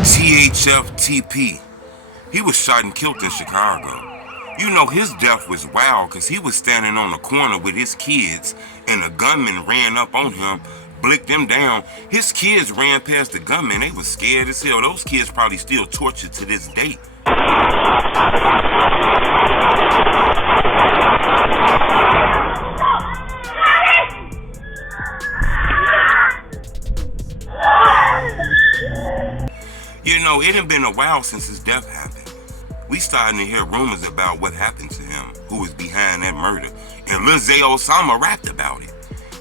THF TP. He was shot and killed in Chicago. You know, his death was wild because he was standing on the corner with his kids and a gunman ran up on him, blicked him down. His kids ran past the gunman. They was scared as hell. Those kids probably still tortured to this day. You know, it had been a while since his death happened. We starting to hear rumors about what happened to him, who was behind that murder. And Lil Zay Osama rapped about it.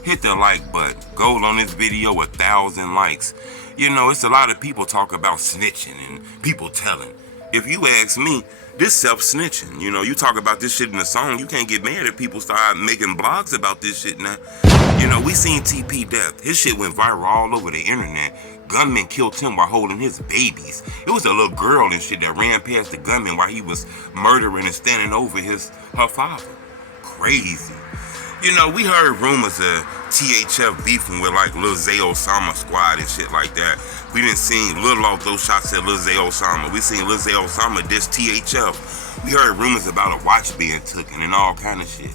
Hit the like button. Gold on this video, 1,000 likes. You know, it's a lot of people talk about snitching and people telling. If you ask me, this self-snitching. You know, you talk about this shit in a song, you can't get mad if people start making blogs about this shit now. You know, we seen TP death. His shit went viral all over the internet. Gunman killed him while holding his babies. It was a little girl and shit that ran past the gunman while he was murdering and standing over her father. Crazy. You know, we heard rumors of THF beefing with like Lil Zay Osama squad and shit like that. We didn't see little off those shots at Lil Zay Osama. We seen Lil Zay Osama diss THF. We heard rumors about a watch being taken and all kind of shit.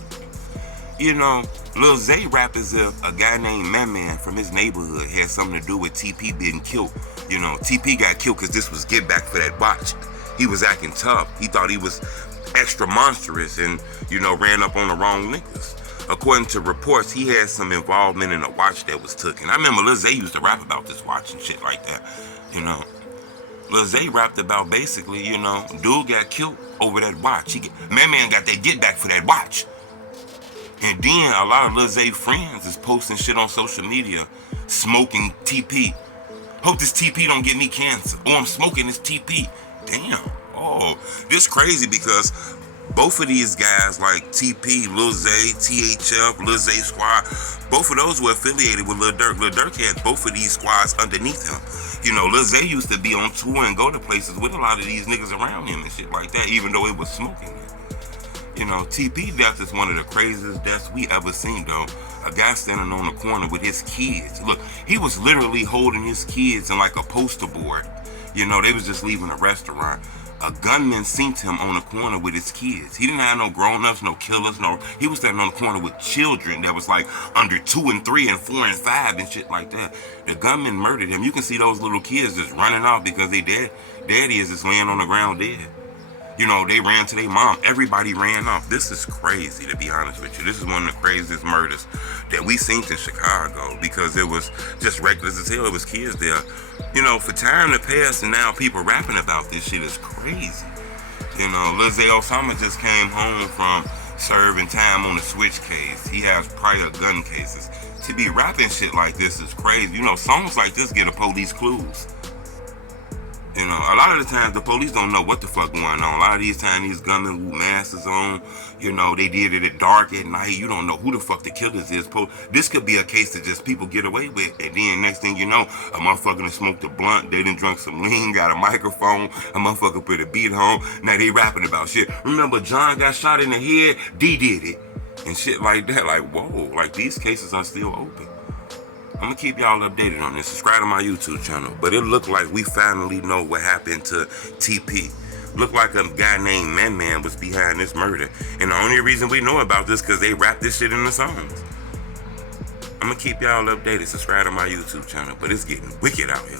You know, Lil Zay rap as if a guy named Man from his neighborhood had something to do with TP being killed. You know, TP got killed because this was get back for that watch. He was acting tough. He thought he was extra monstrous and, you know, ran up on the wrong niggas. According to reports, he had some involvement in a watch that was taken. I remember Lil Zay used to rap about this watch and shit like that. You know, Lil Zay rapped about basically, you know, dude got killed over that watch. Man got that get back for that watch. And then a lot of Lil Zay friends is posting shit on social media, smoking TP. Hope this TP don't get me cancer. Oh, I'm smoking this TP. Damn. Oh, this crazy because both of these guys like TP, Lil Zay, THF, Lil Zay Squad, both of those were affiliated with Lil Durk. Lil Durk had both of these squads underneath him. You know, Lil Zay used to be on tour and go to places with a lot of these niggas around him and shit like that, even though it was smoking. You know, TP death is one of the craziest deaths we ever seen, though. A guy standing on the corner with his kids. Look, he was literally holding his kids in like a poster board. You know, they was just leaving a restaurant. A gunman seen him on the corner with his kids. He didn't have no grown-ups, no killers, no. He was standing on the corner with children that was like under 2 and 3 and 4 and 5 and shit like that. The gunman murdered him. You can see those little kids just running off because they dead. Daddy is just laying on the ground dead. You know, they ran to their mom. Everybody ran off. This is crazy, to be honest with you. This is one of the craziest murders that we seen in Chicago because it was just reckless as hell. It was kids there. You know, for time to pass and now people rapping about this shit is crazy. You know, Lil Zay Osama just came home from serving time on the switch case. He has prior gun cases. To be rapping shit like this is crazy. You know, songs like this get the police clues. You know, a lot of the times the police don't know what the fuck going on. A lot of these times these gunmen with masks on, you know, they did it at dark at night. You don't know who the fuck the killers is. This could be a case that just people get away with. And then next thing you know, a motherfucker done smoked a blunt, they done drunk some lean, got a microphone, a motherfucker put a beat on. Now they rapping about shit. Remember John got shot in the head? D did it. And shit like that. Like, whoa, like these cases are still open. I'm gonna keep y'all updated on this. Subscribe to my YouTube channel. But it looked like we finally know what happened to TP. Looked like a guy named Man was behind this murder. And the only reason we know about this because they rap this shit in the songs. I'm gonna keep y'all updated. Subscribe to my YouTube channel. But it's getting wicked out here.